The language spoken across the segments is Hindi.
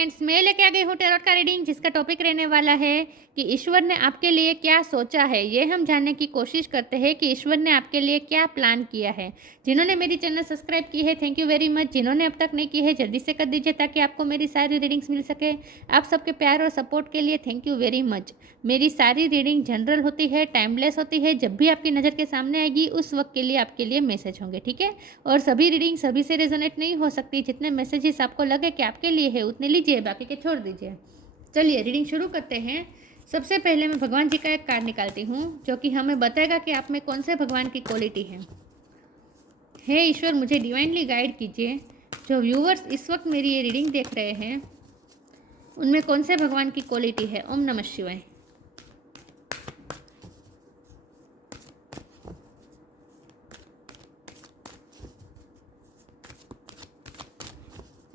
फ्रेंड्स, मैं लेके आ गई हूँ टैरोट का रीडिंग, जिसका टॉपिक रहने वाला है कि ईश्वर ने आपके लिए क्या सोचा है। ये हम जानने की कोशिश करते हैं कि ईश्वर ने आपके लिए क्या प्लान किया है। जिन्होंने मेरी चैनल सब्सक्राइब की है, थैंक यू वेरी मच। जिन्होंने अब तक नहीं की है, जल्दी से कर दीजिए ताकि आपको मेरी सारी रीडिंग्स मिल सके। आप सबके प्यार और सपोर्ट के लिए थैंक यू वेरी मच। मेरी सारी रीडिंग जनरल होती है, टाइमलेस होती है। जब भी आपकी नज़र के सामने आएगी उस वक्त के लिए आपके लिए मैसेज होंगे, ठीक है। और सभी रीडिंग सभी से रेजोनेट नहीं हो सकती। जितने मैसेजेस आपको लगे कि आपके लिए है उतने लीजिए, बाकी के छोड़ दीजिए। चलिए रीडिंग शुरू करते हैं। सबसे पहले मैं भगवान जी का एक कार्ड निकालती हूँ जो कि हमें बताएगा कि आप में कौन से भगवान की क्वालिटी है। हे ईश्वर, मुझे डिवाइनली गाइड कीजिए। जो व्यूवर्स इस वक्त मेरी ये रीडिंग देख रहे हैं उनमें कौन से भगवान की क्वालिटी है। ओम नमः शिवाय।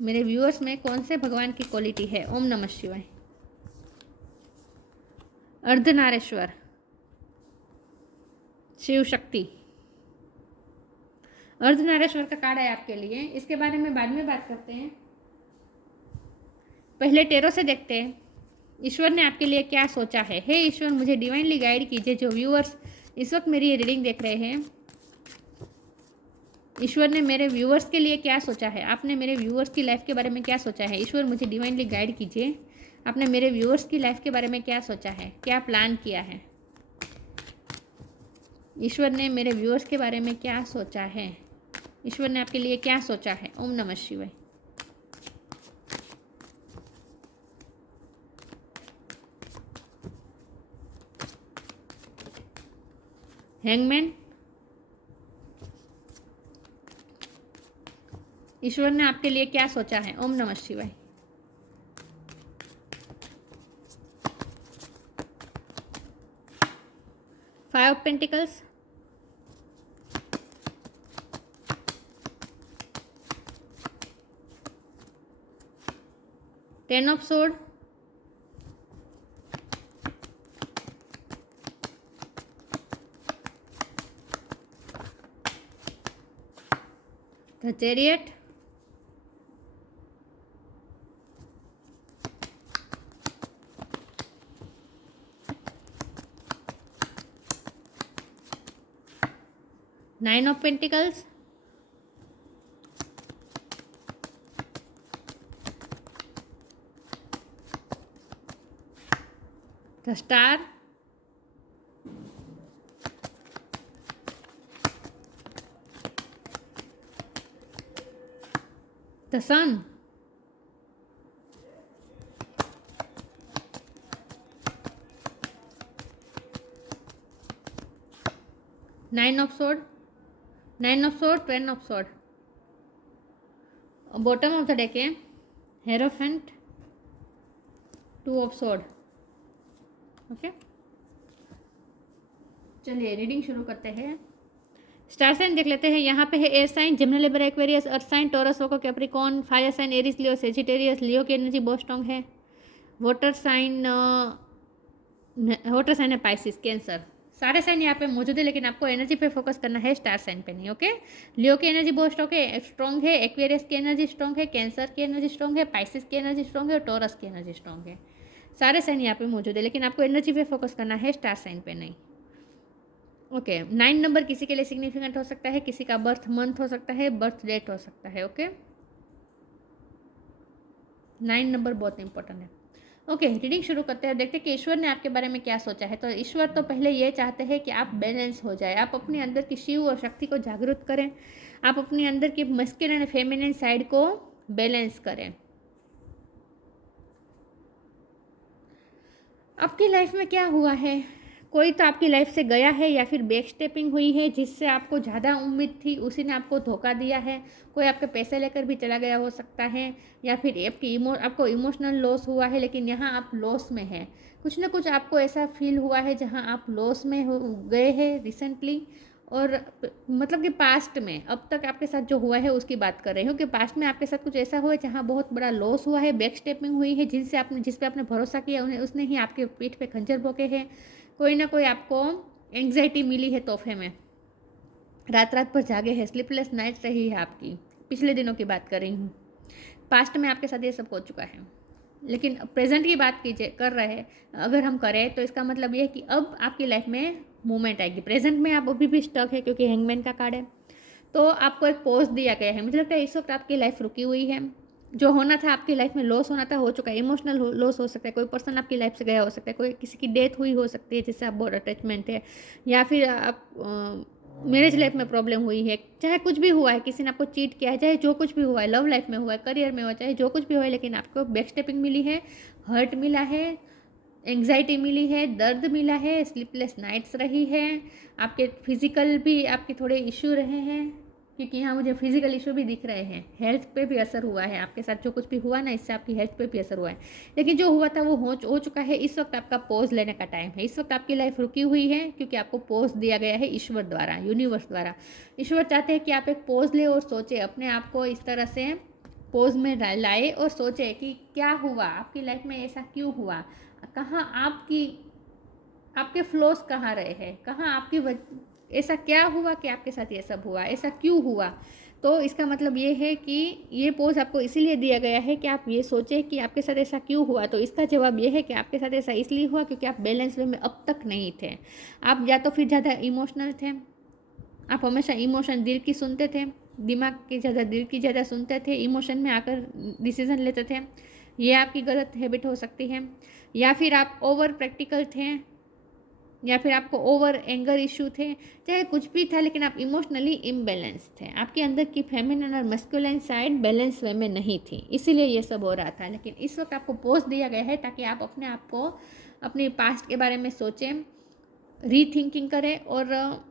मेरे व्यूअर्स में कौन से भगवान की क्वालिटी है। ओम नमः शिवाय। अर्धनारेश्वर, शिव शक्ति। अर्धनारेश्वर का कार्ड है आपके लिए, इसके बारे में बाद में बात करते हैं। पहले टेरो से देखते हैं ईश्वर ने आपके लिए क्या सोचा है। हे ईश्वर, मुझे डिवाइनली गाइड कीजिए। जो व्यूअर्स इस वक्त मेरी ये रीडिंग देख रहे हैं, ईश्वर ने मेरे व्यूअर्स के लिए क्या सोचा है। आपने मेरे व्यूअर्स की लाइफ के बारे में क्या सोचा है। ईश्वर, मुझे डिवाइनली गाइड कीजिए। आपने मेरे व्यूअर्स की लाइफ के बारे में क्या सोचा है, क्या प्लान किया है। ईश्वर ने मेरे व्यूअर्स के बारे में क्या सोचा है। ईश्वर ने आपके लिए क्या सोचा है। ओम नमः शिवाय। हैंगमैन, ईश्वर ने आपके लिए क्या सोचा है। ओम नमः शिवाय। Five of pentacles, ten of sword, the chariot, nine of pentacles, the star, the sun, nine of sword, nine of sword, ten of sword. Bottom of the deck है hierophant, two of sword. Okay, चलिए रीडिंग शुरू करते हैं। स्टार साइन देख लेते हैं। यहाँ पे है air sign, Gemini, Libra, Aquarius, earth sign, Taurus, Virgo, Capricorn. Fire sign Aries, Leo, Sagittarius. Leo की एनर्जी बहुत स्ट्रॉन्ग है। वाटर साइन है पाइसिस, कैंसर। सारे साइन यहाँ पे मौजूद है, लेकिन आपको एनर्जी पे फोकस करना है, स्टार साइन पे नहीं। ओके, लियो की एनर्जी बहुत स्ट्रॉन्ग है। एक्वेरियस की एनर्जी स्ट्रॉन्ग है। कैंसर की एनर्जी स्ट्रॉन्ग है। पाइसिस की एनर्जी स्ट्रॉन्ग है और टॉरस की एनर्जी स्ट्रॉन्ग है। सारे साइन यहाँ पे मौजूद है, लेकिन आपको एनर्जी पे फोकस करना है, स्टार साइन पे नहीं। ओके, 9 नंबर किसी के लिए सिग्निफिकेंट हो सकता है, किसी का बर्थ मंथ हो सकता है, बर्थ डेट हो सकता है। ओके, 9 नंबर बहुत इंपॉर्टेंट है। ओके, रीडिंग शुरू करते हैं। देखते हैं कि ईश्वर ने आपके बारे में क्या सोचा है। तो ईश्वर तो पहले ये चाहते हैं कि आप बैलेंस हो जाए, आप अपने अंदर की शिव और शक्ति को जागृत करें, आप अपने अंदर की मस्कुलिन एंड फेमिनिन साइड को बैलेंस करें। आपकी लाइफ में क्या हुआ है, कोई तो आपकी लाइफ से गया है या फिर बैक स्टेपिंग हुई है, जिससे आपको ज़्यादा उम्मीद थी उसी ने आपको धोखा दिया है। कोई आपके पैसे लेकर भी चला गया हो सकता है, या फिर आपको इमोशनल लॉस हुआ है, लेकिन यहाँ आप लॉस में हैं। कुछ ना कुछ आपको ऐसा फील हुआ है जहाँ आप लॉस में हो गए हैं रिसेंटली। और मतलब कि पास्ट में अब तक आपके साथ जो हुआ है उसकी बात कर रही हूँ कि पास्ट में आपके साथ कुछ ऐसा हुआ है जहाँ बहुत बड़ा लॉस हुआ है, बैक स्टेपिंग हुई है, जिस पे आपने भरोसा किया उन्हें उसने ही आपके पीठ पे खंजर भोंके हैं। कोई ना कोई आपको एंग्जाइटी मिली है तोहफे में, रात रात भर जागे हैं, स्लीपलेस नाइट रही है आपकी। पिछले दिनों की बात कर रही हूँ, पास्ट में आपके साथ ये सब हो चुका है। लेकिन प्रेजेंट की बात कीजिए कर रहे हैं अगर हम करें तो इसका मतलब ये है कि अब आपकी लाइफ में मूवमेंट आएगी। प्रेजेंट में आप अभी भी स्टक है क्योंकि हैंगमैन का कार्ड है, तो आपको एक पॉज दिया गया है। मुझे लगता है इस वक्त आपकी लाइफ रुकी हुई है। जो होना था आपकी लाइफ में, लॉस होना था, हो चुका है। इमोशनल लॉस हो सकता है, कोई पर्सन आपकी लाइफ से गया हो सकता है, कोई किसी की डेथ हुई हो सकती है जिससे आप बहुत अटैचमेंट है, या फिर आप मैरिज लाइफ में प्रॉब्लम हुई है, चाहे कुछ भी हुआ है, किसी ने आपको चीट किया है, चाहे जो कुछ भी हुआ है, लव लाइफ में हुआ है, करियर में हुआ है, चाहे जो कुछ भी हुआ है, लेकिन आपको बैक स्टेपिंग मिली है, हर्ट मिला है, एंग्जाइटी मिली है, दर्द मिला है, स्लीपलेस नाइट्स रही है, आपके फिजिकल भी आपके थोड़े इश्यू रहे हैं, क्योंकि यहाँ मुझे फिजिकल इशू भी दिख रहे हैं। हेल्थ पे भी असर हुआ है, आपके साथ जो कुछ भी हुआ ना, इससे आपकी हेल्थ पे भी असर हुआ है। लेकिन जो हुआ था वो हो चुका है। इस वक्त आपका पॉज लेने का टाइम है। इस वक्त आपकी लाइफ रुकी हुई है क्योंकि आपको पॉज दिया गया है ईश्वर द्वारा, यूनिवर्स द्वारा। ईश्वर चाहते हैं कि आप एक पॉज ले और सोचे, अपने आप को इस तरह से पोज में लाए और सोचे कि क्या हुआ आपकी लाइफ में, ऐसा क्यों हुआ, कहाँ आपके फ्लॉस कहाँ रहे हैं, कहाँ ऐसा क्या हुआ कि आपके साथ ये सब हुआ, ऐसा क्यों हुआ। तो इसका मतलब ये है कि ये पोज आपको इसीलिए दिया गया है कि आप ये सोचें कि आपके साथ ऐसा क्यों हुआ। तो इसका जवाब ये है कि आपके साथ ऐसा इसलिए हुआ क्योंकि आप बैलेंस वे में अब तक नहीं थे। आप या तो फिर ज़्यादा इमोशनल थे, आप हमेशा इमोशन दिल की सुनते थे, दिमाग की ज़्यादा दिल की ज़्यादा सुनते थे, इमोशन में आकर डिसीज़न लेते थे। ये आपकी गलत हैबिट हो सकती है। या फिर आप ओवर प्रैक्टिकल थे, या फिर आपको ओवर एंगर इशू थे, चाहे कुछ भी था, लेकिन आप इमोशनली इम्बैलेंस थे। आपके अंदर की फेमिनिन और मस्कुलिन साइड बैलेंस वे में नहीं थी, इसीलिए ये सब हो रहा था। लेकिन इस वक्त आपको पोस्ट दिया गया है ताकि आप अपने आप को, अपने पास्ट के बारे में सोचें, रीथिंकिंग करें और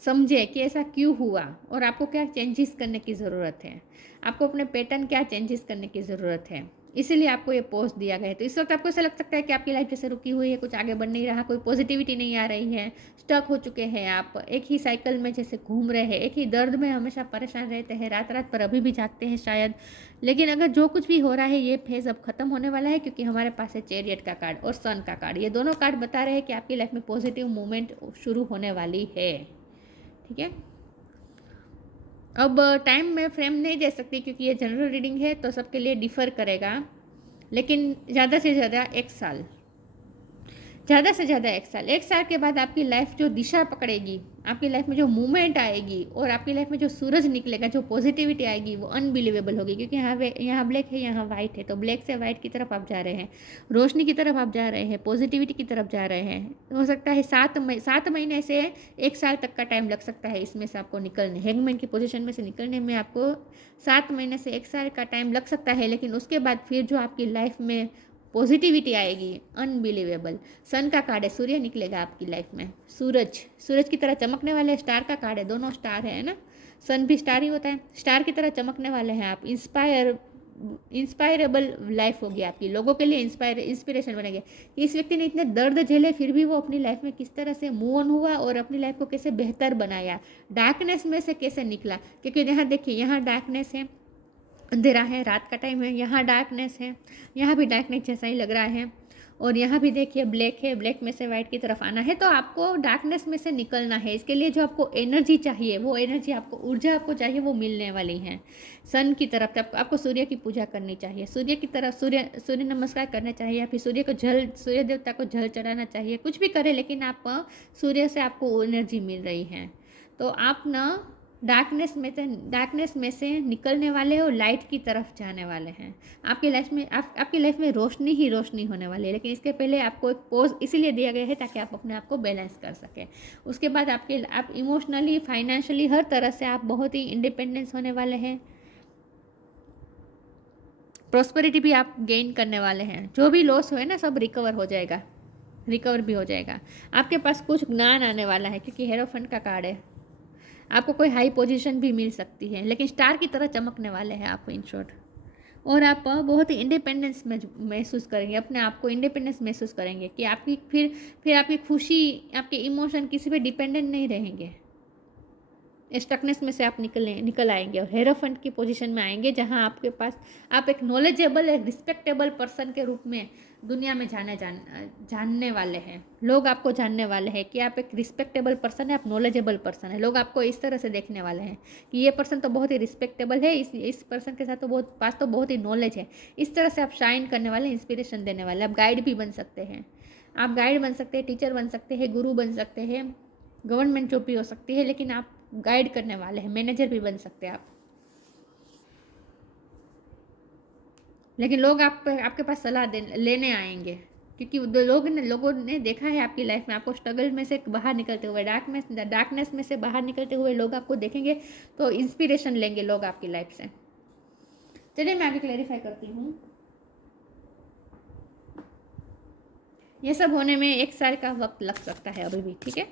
समझे कि ऐसा क्यों हुआ और आपको क्या चेंजेस करने की ज़रूरत है, आपको अपने पैटर्न क्या चेंजेस करने की ज़रूरत है। इसीलिए आपको ये पोस्ट दिया गया है। तो इस वक्त आपको ऐसा लग सकता है कि आपकी लाइफ जैसे रुकी हुई है, कुछ आगे बढ़ नहीं रहा, कोई पॉजिटिविटी नहीं आ रही है, स्टक हो चुके हैं आप, एक ही साइकिल में जैसे घूम रहे हैं, एक ही दर्द में हमेशा परेशान रहते हैं, रात रात पर अभी भी जागते हैं शायद। लेकिन अगर जो कुछ भी हो रहा है ये फेज़ अब ख़त्म होने वाला है, क्योंकि हमारे पास है चैरियट का कार्ड और सन का कार्ड। ये दोनों कार्ड बता रहे हैं कि आपकी लाइफ में पॉजिटिव मूवमेंट शुरू होने वाली है। ठीक है, अब टाइम में फ्रेम नहीं दे सकती क्योंकि ये जनरल रीडिंग है, तो सबके लिए डिफ़र करेगा। लेकिन ज़्यादा से ज़्यादा 1 साल, ज़्यादा से ज़्यादा 1 साल, 1 साल के बाद आपकी लाइफ जो दिशा पकड़ेगी, आपकी लाइफ में जो मूवमेंट आएगी और आपकी लाइफ में जो सूरज निकलेगा, जो पॉजिटिविटी आएगी, वो अनबिलीवेबल होगी। क्योंकि यहाँ ब्लैक है, यहाँ वाइट है, तो ब्लैक से वाइट की तरफ आप जा रहे हैं, रोशनी की तरफ आप जा रहे हैं, पॉजिटिविटी की तरफ जा रहे हैं। हो सकता है 7 महीने से 1 साल तक का टाइम लग सकता है इसमें से आपको निकलने, हैंगमैन की पोजीशन में से निकलने में आपको 7 महीने से 1 साल का टाइम लग सकता है। लेकिन उसके बाद फिर जो आपकी लाइफ में पॉजिटिविटी आएगी, अनबिलीवेबल। सन का कार्ड है, सूर्य निकलेगा आपकी लाइफ में, सूरज की तरह चमकने वाले, स्टार का कार्ड है, दोनों स्टार है ना, सन भी स्टार ही होता है, स्टार की तरह चमकने वाले हैं आप। इंस्पायरेबल लाइफ होगी आपकी, लोगों के लिए इंस्पिरेशन बनेंगे। इस व्यक्ति ने इतने दर्द झेले फिर भी वो अपनी लाइफ में किस तरह से मूव ऑन हुआ और अपनी लाइफ को कैसे बेहतर बनाया, डार्कनेस में से कैसे निकला। क्योंकि यहाँ देखिए, यहाँ डार्कनेस है, अंधेरा है, रात का टाइम है, यहाँ डार्कनेस है, यहाँ भी डार्कनेस जैसा ही लग रहा है, और यहाँ भी देखिए ब्लैक है, ब्लैक में से वाइट की तरफ आना है। तो आपको डार्कनेस में से निकलना है, इसके लिए जो आपको एनर्जी चाहिए, वो एनर्जी आपको, ऊर्जा आपको चाहिए, वो मिलने वाली है। सन की तरफ आपको सूर्य की पूजा करनी चाहिए, सूर्य की तरफ सूर्य नमस्कार करना चाहिए, या फिर सूर्य देवता को जल चढ़ाना चाहिए। कुछ भी करें, लेकिन आप सूर्य से आपको एनर्जी मिल रही है। तो आप ना डार्कनेस में से निकलने वाले और लाइट की तरफ जाने वाले हैं। आपकी लाइफ में रोशनी ही रोशनी होने वाली है। लेकिन इसके पहले आपको एक पोज इसीलिए दिया गया है ताकि आप अपने आप को बैलेंस कर सकें। उसके बाद आप इमोशनली, फाइनेंशियली, हर तरह से आप बहुत ही इंडिपेंडेंस होने वाले हैं। प्रॉस्पेरिटी भी आप गेन करने वाले हैं। जो भी लॉस हुए ना, सब रिकवर भी हो जाएगा। आपके पास कुछ ज्ञान आने वाला है, क्योंकि हेरोफेंट का कार्ड है। आपको कोई हाई पोजीशन भी मिल सकती है, लेकिन स्टार की तरह चमकने वाले हैं आप, इन शॉर्ट। और आप बहुत ही इंडिपेंडेंस महसूस करेंगे, अपने आप को इंडिपेंडेंस महसूस करेंगे कि आपकी फिर आपकी खुशी, आपके इमोशन किसी पे डिपेंडेंट नहीं रहेंगे। स्टकनेस में से आप निकल आएंगे और हेरोफेंट की पोजीशन में आएंगे, जहां आपके पास आप एक नॉलेजेबल, एक रिस्पेक्टेबल पर्सन के रूप में दुनिया में जानने वाले हैं। लोग आपको जानने वाले हैं कि आप एक रिस्पेक्टेबल पर्सन है, आप नॉलेजेबल पर्सन है। लोग आपको इस तरह से देखने वाले हैं कि ये पर्सन तो बहुत ही रिस्पेक्टेबल है, इस पर्सन के साथ तो बहुत ही नॉलेज है। इस तरह से आप शाइन करने वाले, इंस्पिरेशन देने वाले। आप गाइड भी बन सकते हैं, आप गाइड बन सकते हैं, टीचर बन सकते हैं, गुरु बन सकते हैं, गवर्नमेंट जॉब भी हो सकती है, लेकिन आप गाइड करने वाले हैं। मैनेजर भी बन सकते हैं आप। लेकिन लोग आपके पास सलाह लेने आएंगे, क्योंकि लोगों ने देखा है आपकी लाइफ में, आपको स्ट्रगल में से बाहर निकलते हुए, डार्कनेस में से बाहर निकलते हुए लोग आपको देखेंगे, तो इंस्पिरेशन लेंगे लोग आपकी लाइफ से। चलिए मैं आगे क्लैरिफाई करती हूँ। ये सब होने में 1 साल का वक्त लग सकता है अभी भी, ठीक है।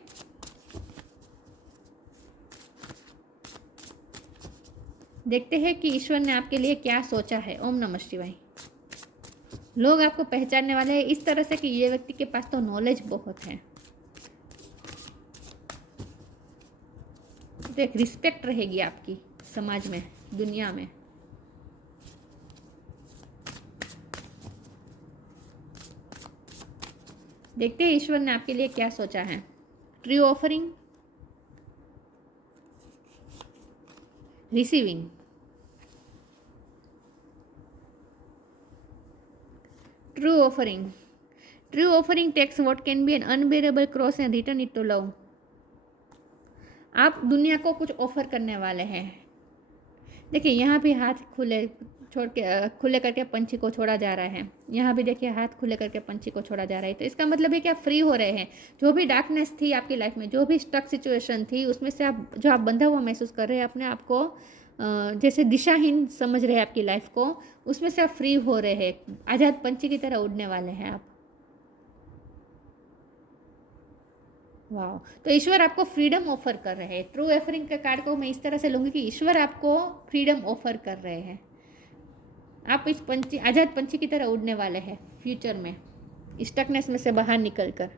देखते हैं कि ईश्वर ने आपके लिए क्या सोचा है। ओम नमः शिवाय। लोग आपको पहचानने वाले हैं इस तरह से कि ये व्यक्ति के पास तो नॉलेज बहुत है, तो एक रिस्पेक्ट रहेगी आपकी समाज में, दुनिया में। देखते हैं ईश्वर ने आपके लिए क्या सोचा है। True offering, receiving. True offering, true offering takes what can be an unbearable cross and return it to love. आप दुनिया को कुछ ऑफर करने वाले हैं। देखिए यहाँ भी हाथ खुले करके पंछी को छोड़ा जा रहा है। यहाँ भी देखिए हाथ खुले करके पंछी को छोड़ा जा रहा है। तो इसका मतलब है कि आप फ्री हो रहे हैं। जो भी डार्कनेस थी आपकी लाइफ में, जो भी स्टक सिचुएशन थी, उसमें से आप बंधा हुआ महसूस कर रहे हैं, अपने आप को जैसे दिशाहीन समझ रहे हैं आपकी लाइफ को, उसमें से आप फ्री हो रहे हैं। आज़ाद पंछी की तरह उड़ने वाले हैं आप। वाह, तो ईश्वर आपको फ्रीडम ऑफर कर रहे हैं। ट्रू ऑफरिंग के कार्ड को मैं इस तरह से लूँगी कि ईश्वर आपको फ्रीडम ऑफर कर रहे हैं। आप इस आज़ाद पंछी की तरह उड़ने वाले हैं फ्यूचर में, स्टकनेस में से बाहर निकल कर।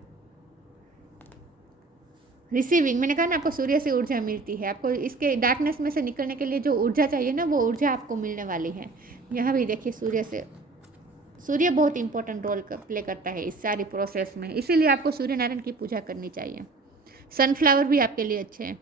रिसीविंग, मैंने कहा ना आपको सूर्य से ऊर्जा मिलती है। आपको इसके डार्कनेस में से निकलने के लिए जो ऊर्जा चाहिए ना, वो ऊर्जा आपको मिलने वाली है। यहाँ भी देखिए सूर्य बहुत इंपॉर्टेंट रोल प्ले करता है इस सारी प्रोसेस में, इसीलिए आपको सूर्य नारायण की पूजा करनी चाहिए। सनफ्लावर भी आपके लिए अच्छे हैं।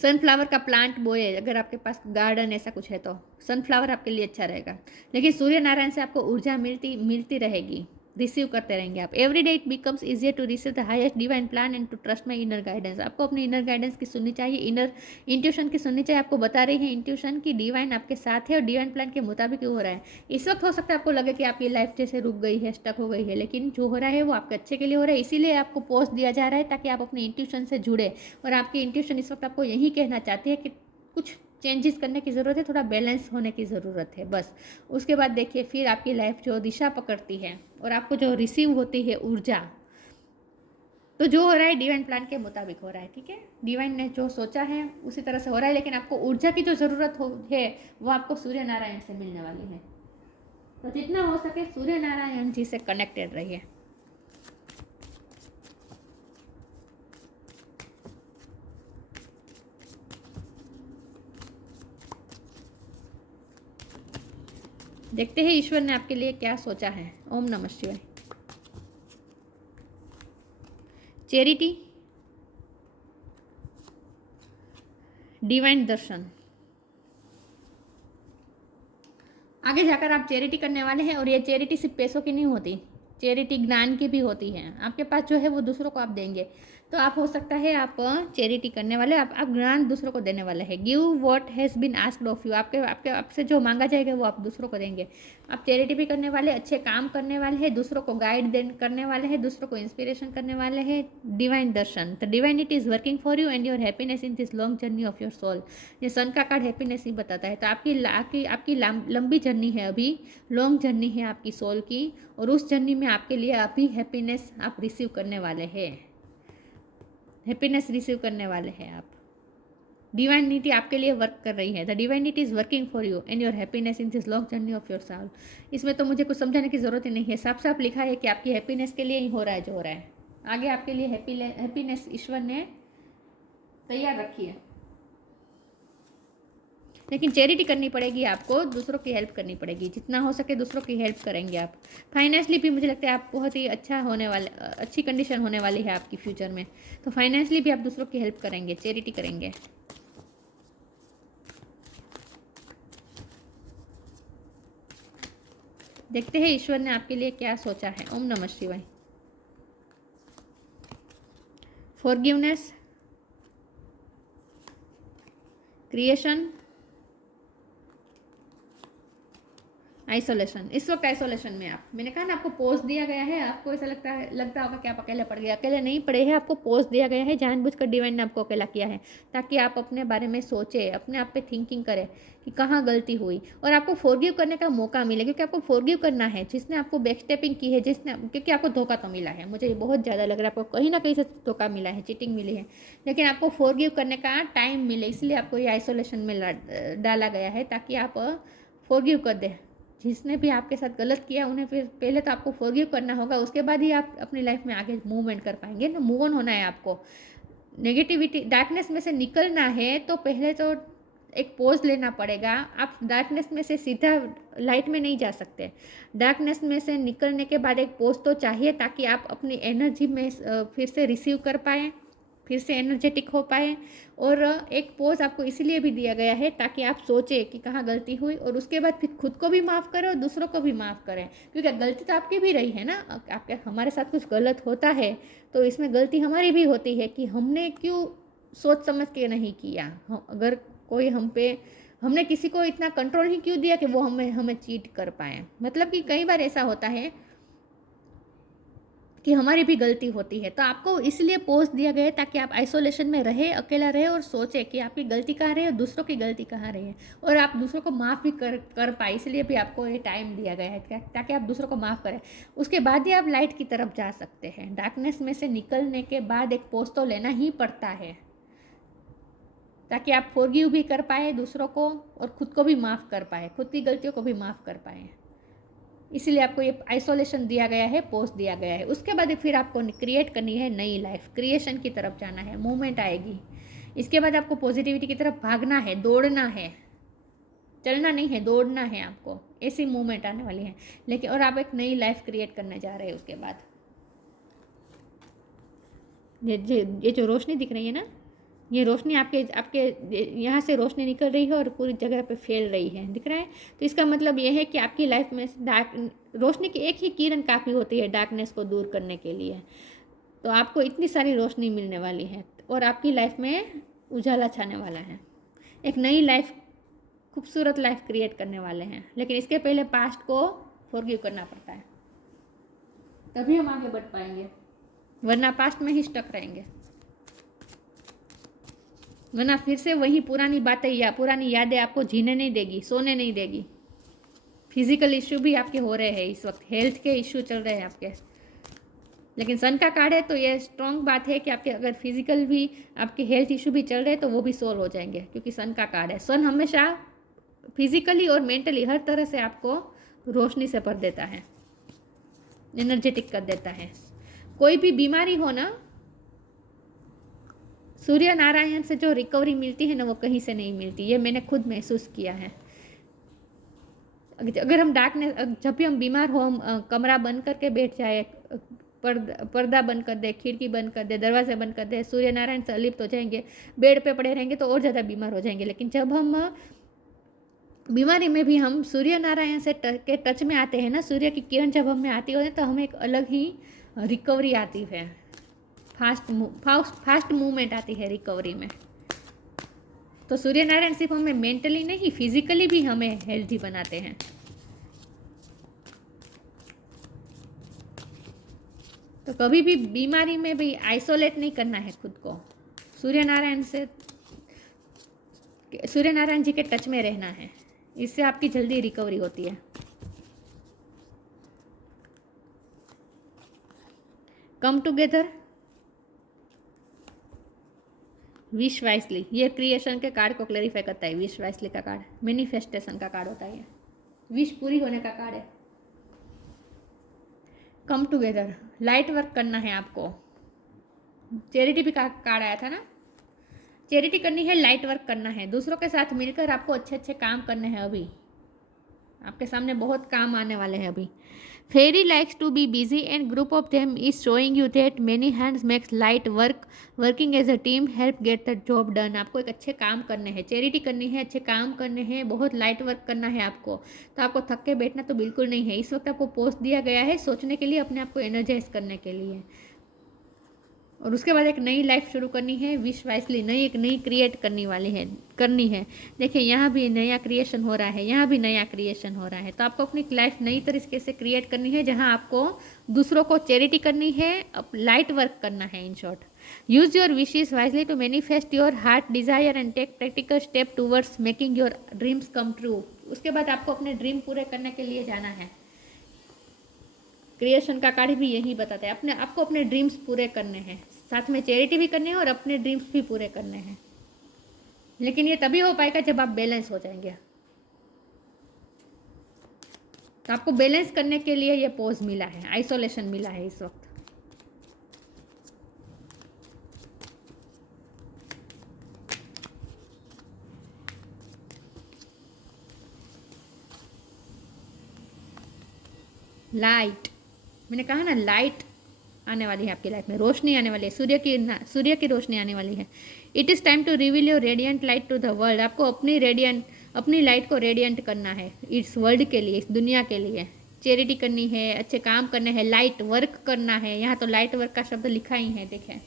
सनफ्लावर का प्लांट बोए, अगर आपके पास गार्डन ऐसा कुछ है तो सनफ्लावर आपके लिए अच्छा रहेगा। लेकिन सूर्य नारायण से आपको ऊर्जा मिलती रहेगी, रिसीव करते रहेंगे आप। Every day it becomes easier to receive the highest divine plan and to trust my inner guidance. आपको अपनी इनर गाइडेंस की सुननी चाहिए, इनर इंट्यूशन की सुननी चाहिए। आपको बता रही है इंट्यूशन की डिवाइन आपके साथ है और डिवाइन प्लान के मुताबिक हो रहा है। इस वक्त हो सकता है आपको लगे कि आपकी लाइफ जैसे रुक गई है, स्टक हो गई है, लेकिन जो हो रहा है वो आपके अच्छे के लिए हो रहा है। इसीलिए आपको पोस्ट दिया जा रहा है ताकि आप अपने इंट्यूशन से जुड़े। और आपकी इंट्यूशन इस वक्त आपको यही कहना चाहती है कि कुछ चेंजेस करने की ज़रूरत है, थोड़ा बैलेंस होने की ज़रूरत है, बस। उसके बाद देखिए फिर आपकी लाइफ जो दिशा पकड़ती है और आपको जो रिसीव होती है ऊर्जा, तो जो हो रहा है डिवाइन प्लान के मुताबिक हो रहा है, ठीक है। डिवाइन ने जो सोचा है उसी तरह से हो रहा है, लेकिन आपको ऊर्जा की जो ज़रूरत है वो आपको सूर्य नारायण से मिलने वाली है। तो जितना हो सके सूर्य नारायण जी से कनेक्टेड रहिए। देखते हैं ईश्वर ने आपके लिए क्या सोचा है। ओम नमः शिवाय। चैरिटी, डिवाइन दर्शन। आगे जाकर आप चैरिटी करने वाले हैं, और ये चैरिटी सिर्फ पैसों की नहीं होती, चैरिटी ज्ञान की भी होती है। आपके पास जो है वो दूसरों को आप देंगे। तो आप हो सकता है आप चैरिटी करने वाले, आप ज्ञान दूसरों को देने वाले हैं। Give what has been asked of you. आपसे जो मांगा जाएगा वो आप दूसरों को देंगे। आप चैरिटी भी करने वाले, अच्छे काम करने वाले हैं, दूसरों को करने वाले हैं, दूसरों को इंस्पिरेशन करने वाले हैं। Divine darshan, the divinity is working for you and your happiness in this long journey of your soul. ये सन का कार्ड हैप्पीनेस ही बताता है। तो आपकी लंबी जर्नी है, अभी लॉन्ग जर्नी है आपकी सोल की, और उस जर्नी में आपके लिए अभी हैप्पीनेस आप रिसीव करने वाले हैं। हैप्पीनेस रिसीव करने वाले हैं आप। डिवाइनिटी आपके लिए वर्क कर रही है। The divinity is working for you and your happiness in this long journey of your soul. इसमें तो मुझे कुछ समझाने की ज़रूरत ही नहीं है, साफ साफ लिखा है कि आपकी हैप्पीनेस के लिए ही हो रहा है जो हो रहा है। आगे आपके लिए हैप्पीनेस ईश्वर ने तैयार रखिए। लेकिन चैरिटी करनी पड़ेगी आपको, दूसरों की हेल्प करनी पड़ेगी, जितना हो सके दूसरों की हेल्प करेंगे आप। फाइनेंशियली भी मुझे लगता है आप बहुत ही अच्छा होने वाले, अच्छी कंडीशन होने वाली है आपकी फ्यूचर में। तो फाइनेंशियली भी आप दूसरों की हेल्प करेंगे, चैरिटी करेंगे। देखते हैं ईश्वर ने आपके लिए क्या सोचा है। ओम नमः शिवाय। Forgiveness, creation, isolation. इस वक्त आइसोलेशन में आप, मैंने कहा ना आपको पोज दिया गया है। आपको ऐसा लगता होगा कि आप अकेले पड़ गए। अकेले नहीं पड़े हैं, आपको पोज दिया गया है, जानबूझकर डिवाइन ने आपको अकेला किया है ताकि आप अपने बारे में सोचें, अपने आप पे थिंकिंग करें कि कहाँ गलती हुई, और आपको फॉरगिव करने का मौका मिले। क्योंकि आपको फॉरगिव करना है जिसने आपको बैकस्टेपिंग की है, क्योंकि आपको धोखा तो मिला है, मुझे ये बहुत ज़्यादा लग रहा है आपको कहीं ना कहीं से धोखा मिला है, चीटिंग मिली है। लेकिन आपको फॉरगिव करने का टाइम मिले, इसलिए आपको ये आइसोलेशन में डाला गया है ताकि आप फॉरगिव कर दें। जिसने भी आपके साथ गलत किया उन्हें फिर पहले तो आपको फॉरगिव करना होगा, उसके बाद ही आप अपनी लाइफ में आगे मूवमेंट कर पाएंगे ना। मूव ऑन होना है आपको, नेगेटिविटी डार्कनेस में से निकलना है तो पहले तो एक पोज लेना पड़ेगा। आप डार्कनेस में से सीधा लाइट में नहीं जा सकते। डार्कनेस में से निकलने के बाद एक पोज तो चाहिए ताकि आप अपनी एनर्जी में फिर से रिसीव कर पाएँ, फिर से एनर्जेटिक हो पाए। और एक पोज आपको इसलिए भी दिया गया है ताकि आप सोचें कि कहाँ गलती हुई, और उसके बाद फिर खुद को भी माफ़ करें और दूसरों को भी माफ़ करें। क्योंकि गलती तो आपकी भी रही है ना, आपके हमारे साथ कुछ गलत होता है तो इसमें गलती हमारी भी होती है कि हमने क्यों सोच समझ के नहीं किया। अगर कोई हमने किसी को इतना कंट्रोल ही क्यों दिया कि वो हमें हमें चीट कर पाए। मतलब कि कई बार ऐसा होता है कि हमारी भी गलती होती है। तो आपको इसलिए पोज दिया गया है ताकि आप आइसोलेशन में रहे, अकेला रहे और सोचें कि आपकी गलती कहाँ रही है और दूसरों की गलती कहाँ रही है, और आप दूसरों को माफ़ भी कर पाए। इसलिए भी आपको ये टाइम दिया गया है ताकि आप दूसरों को माफ़ करें। उसके बाद ही आप लाइट की तरफ जा सकते हैं। डार्कनेस में से निकलने के बाद एक पोज तो लेना ही पड़ता है ताकि आप फॉरगिव भी कर पाए दूसरों को और खुद को भी माफ़ कर पाए, खुद की गलतियों को भी माफ़ कर पाए। इसलिए आपको ये आइसोलेशन दिया गया है, पोस्ट दिया गया है। उसके बाद फिर आपको क्रिएट करनी है नई लाइफ, क्रिएशन की तरफ जाना है, मूवमेंट आएगी। इसके बाद आपको पॉजिटिविटी की तरफ भागना है, दौड़ना है, चलना नहीं है, दौड़ना है आपको। ऐसी मूवमेंट आने वाली है। लेकिन और आप एक नई लाइफ क्रिएट करने जा रहे हैं उसके बाद। ये जो रोशनी दिख रही है ना, ये रोशनी आपके आपके यहाँ से रोशनी निकल रही है और पूरी जगह पे फैल रही है, दिख रहा है। तो इसका मतलब ये है कि आपकी लाइफ में रोशनी की एक ही किरण काफ़ी होती है डार्कनेस को दूर करने के लिए। तो आपको इतनी सारी रोशनी मिलने वाली है और आपकी लाइफ में उजाला छाने वाला है। एक नई लाइफ, खूबसूरत लाइफ क्रिएट करने वाले हैं। लेकिन इसके पहले पास्ट को फॉरगिव करना पड़ता है, तभी हम आगे बढ़ पाएंगे, वरना पास्ट में ही स्टक रहेंगे। वरना फिर से वही पुरानी बातें या पुरानी यादें आपको जीने नहीं देगी, सोने नहीं देगी। फिजिकल इश्यू भी आपके हो रहे हैं इस वक्त, हेल्थ के इश्यू चल रहे हैं आपके। लेकिन सन का कार्ड है तो ये स्ट्रॉन्ग बात है कि आपके अगर फिजिकल भी आपके हेल्थ इश्यू भी चल रहे हैं तो वो भी सोल्व हो जाएंगे, क्योंकि सन का कार्ड है। सन हमेशा फिजिकली और मेंटली हर तरह से आपको रोशनी से भर देता है, एनर्जेटिक कर देता है। कोई भी बीमारी हो ना, सूर्य नारायण से जो रिकवरी मिलती है ना, वो कहीं से नहीं मिलती। ये मैंने खुद महसूस किया है। अगर हम डार्कनेस, जब भी हम बीमार हो, हम कमरा बंद करके बैठ जाए, पर्दा बंद कर दे, खिड़की बंद कर दे, दरवाजे बंद कर दे, सूर्य नारायण से अलिप्त हो जाएंगे, बेड पे पड़े रहेंगे तो और ज़्यादा बीमार हो जाएंगे। लेकिन जब हम बीमारी में भी हम सूर्य नारायण से के टच में आते हैं ना, सूर्य की किरण जब हमें आती हो तो हमें एक अलग ही रिकवरी आती है, फास्ट मूवमेंट आती है रिकवरी में। तो सूर्य नारायण सिर्फ हमें मेंटली नहीं, फिजिकली भी हमें हेल्दी बनाते हैं। तो कभी भी बीमारी में भी आइसोलेट नहीं करना है खुद को, सूर्य नारायण जी के टच में रहना है। इससे आपकी जल्दी रिकवरी होती है। कम टुगेदर, विश वाइसली, ये क्रिएशन के कार्ड को क्लैरिफाई करता है। विश वाइसली का कार्ड मैनिफेस्टेशन का कार्ड होता है, विश पूरी होने का कार्ड है। कम टुगेदर, लाइट वर्क करना है आपको। चैरिटी भी कार्ड आया था ना, चैरिटी करनी है, लाइट वर्क करना है, दूसरों के साथ मिलकर आपको अच्छे अच्छे काम करने हैं। अभी आपके सामने बहुत काम आने वाले हैं अभी। Fairy likes to be busy and group of them is showing you that many hands makes light work, working as a team help get the job done. आपको एक अच्छे काम करने हैं, चैरिटी करनी है, अच्छे काम करने हैं, बहुत लाइट वर्क करना है आपको। तो आपको थक के बैठना तो बिल्कुल नहीं है। इस वक्त आपको पोस्ट दिया गया है सोचने के लिए, अपने आप को एनर्जाइज करने के लिए, और उसके बाद एक नई लाइफ शुरू करनी है। विश वाइसली, एक नई क्रिएट करनी है। देखिए यहाँ भी नया क्रिएशन हो रहा है, यहाँ भी नया क्रिएशन हो रहा है। तो आपको अपनी लाइफ नई तरीके से क्रिएट करनी है, जहाँ आपको दूसरों को चैरिटी करनी है, लाइट वर्क करना है। In short, use your wishes wisely to manifest your heart desire and take practical step towards making your dreams come true. उसके बाद आपको अपने ड्रीम पूरे करने के लिए जाना है। क्रिएशन का कार्ड भी यही बताता है, आपको अपने ड्रीम्स पूरे करने हैं, साथ में चैरिटी भी करनी है और अपने ड्रीम्स भी पूरे करने हैं। लेकिन ये तभी हो पाएगा जब आप बैलेंस हो जाएंगे। तो आपको बैलेंस करने के लिए ये पॉज मिला है, आइसोलेशन मिला है इस वक्त। लाइट, मैंने कहा ना, लाइट आने वाली है आपकी लाइफ में, रोशनी आने वाली है, सूर्य की रोशनी आने वाली है। It is time to reveal your radiant light to the world. आपको अपनी लाइट को रेडियंट करना है इस वर्ल्ड के लिए, इस दुनिया के लिए। चैरिटी करनी है, अच्छे काम करने हैं, लाइट वर्क करना है। यहाँ तो लाइट वर्क का शब्द लिखा ही है, देखें,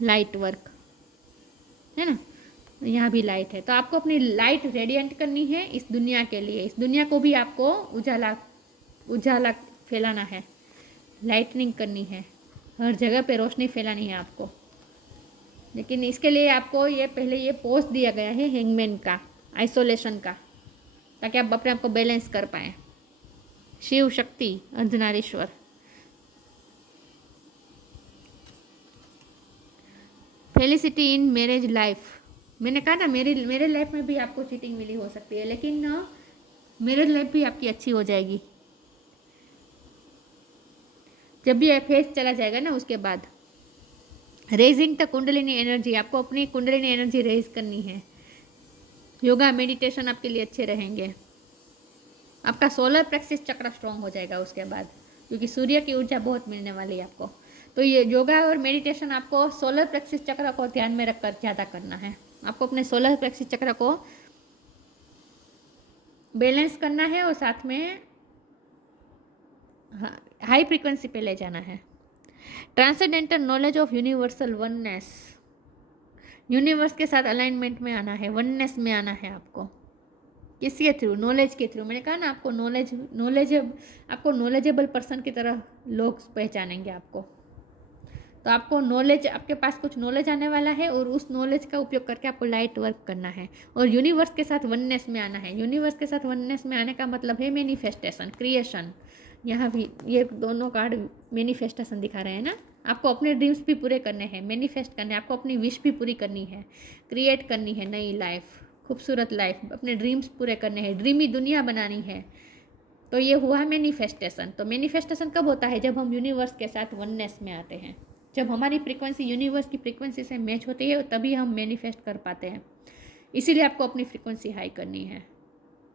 लाइट वर्क है ना, यहाँ भी लाइट है। तो आपको अपनी लाइट रेडियंट करनी है इस दुनिया के लिए। इस दुनिया को भी आपको उजाला फैलाना है, लाइटनिंग करनी है, हर जगह पे रोशनी फैलानी है आपको। लेकिन इसके लिए आपको पहले ये पोस्ट दिया गया है हैंगमैन का, आइसोलेशन का, ताकि आप अपने आप को बैलेंस कर पाएँ। Shiv Shakti, Ardhanarishvara. Felicity in marriage life. मैंने कहा ना, मेरे लाइफ में भी आपको चीटिंग मिली हो सकती है, लेकिन मैरिज लाइफ भी आपकी अच्छी हो जाएगी जब भी फेस चला जाएगा ना। उसके बाद रेजिंग द कुंडलिनी एनर्जी, आपको अपनी कुंडलिनी एनर्जी रेज करनी है। योगा मेडिटेशन आपके लिए अच्छे रहेंगे। आपका सोलर प्लेक्सिस चक्र स्ट्रॉन्ग हो जाएगा उसके बाद, क्योंकि सूर्य की ऊर्जा बहुत मिलने वाली है आपको। तो ये योगा और मेडिटेशन आपको सोलर प्लेक्सिस चक्र को ध्यान में रखकर ज़्यादा करना है। आपको अपने सोलर प्लेक्सिस चक्र को बैलेंस करना है और साथ में हाई फ्रीक्वेंसी पे ले जाना है। Transcendental knowledge of universal oneness, universe के साथ अलाइनमेंट में आना है, वननेस में आना है आपको। किसके थ्रू? नॉलेज के थ्रू। मैंने कहा ना, आपको नॉलेजेबल पर्सन की तरह लोग पहचानेंगे आपको। तो आपको नॉलेज, आपके पास कुछ नॉलेज आने वाला है और उस नॉलेज का उपयोग करके आपको लाइट वर्क करना है और यूनिवर्स के साथ वननेस में आना है। यूनिवर्स के साथ वननेस में आने का मतलब है मैनिफेस्टेशन, क्रिएशन। यहाँ भी ये दोनों कार्ड मैनिफेस्टेशन दिखा रहे हैं ना। आपको अपने ड्रीम्स भी पूरे करने हैं, मैनिफेस्ट करने हैं, आपको अपनी विश भी पूरी करनी है, क्रिएट करनी है नई लाइफ, खूबसूरत लाइफ, अपने ड्रीम्स पूरे करने हैं, ड्रीमी दुनिया बनानी है। तो ये हुआ मैनिफेस्टेशन। तो मैनिफेस्टेशन कब होता है? जब हम यूनिवर्स के साथ वननेस में आते हैं, जब हमारी फ्रीक्वेंसी यूनिवर्स की फ्रीक्वेंसी से मैच होती है, तभी हम मैनिफेस्ट कर पाते हैं। इसीलिए आपको अपनी फ्रीक्वेंसी हाई करनी है,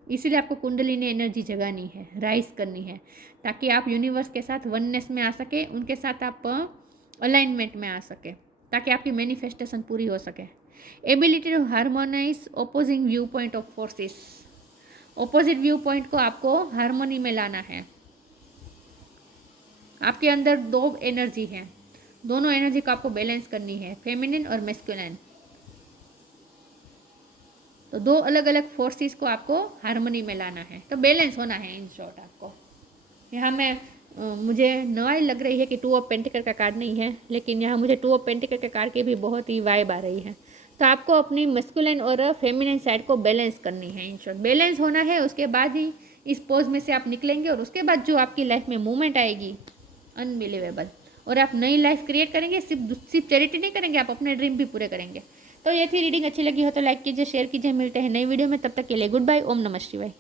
इसीलिए आपको कुंडलिनी एनर्जी जगानी है, राइज करनी है, ताकि आप यूनिवर्स के साथ वननेस में आ सके, उनके साथ आप अलाइनमेंट में आ सके, ताकि आपकी मैनिफेस्टेशन पूरी हो सके। Ability to harmonize opposing view point of forces, opposite view point को आपको हार्मोनी में लाना है। आपके अंदर दो एनर्जी है, दोनों एनर्जी को आपको बैलेंस करनी है, फेमिनिन और मैस्कुलिन। तो दो अलग अलग फोर्सेस को आपको हार्मनी में लाना है, तो बैलेंस होना है इन शॉर्ट आपको। यहाँ मैं मुझे नवाई लग रही है कि 2 ऑफ पेंटिकल का कार्ड नहीं है, लेकिन यहाँ मुझे 2 ऑफ पेंटिकल के कार्ड की भी बहुत ही वाइब आ रही है। तो आपको अपनी मैस्कुलिन और फेमिनिन साइड को बैलेंस करनी है, इन शॉर्ट बैलेंस होना है। उसके बाद ही इस पोज में से आप निकलेंगे और उसके बाद जो आपकी लाइफ में मूवमेंट आएगी अनबिलीवेबल, और आप नई लाइफ क्रिएट करेंगे। सिर्फ चैरिटी नहीं करेंगे, आप अपने ड्रीम भी पूरे करेंगे। तो ये थी रीडिंग, अच्छी लगी हो तो लाइक कीजिए, शेयर कीजिए। मिलते हैं नई वीडियो में, तब तक के लिए गुड बाय। ओम नमः शिवाय।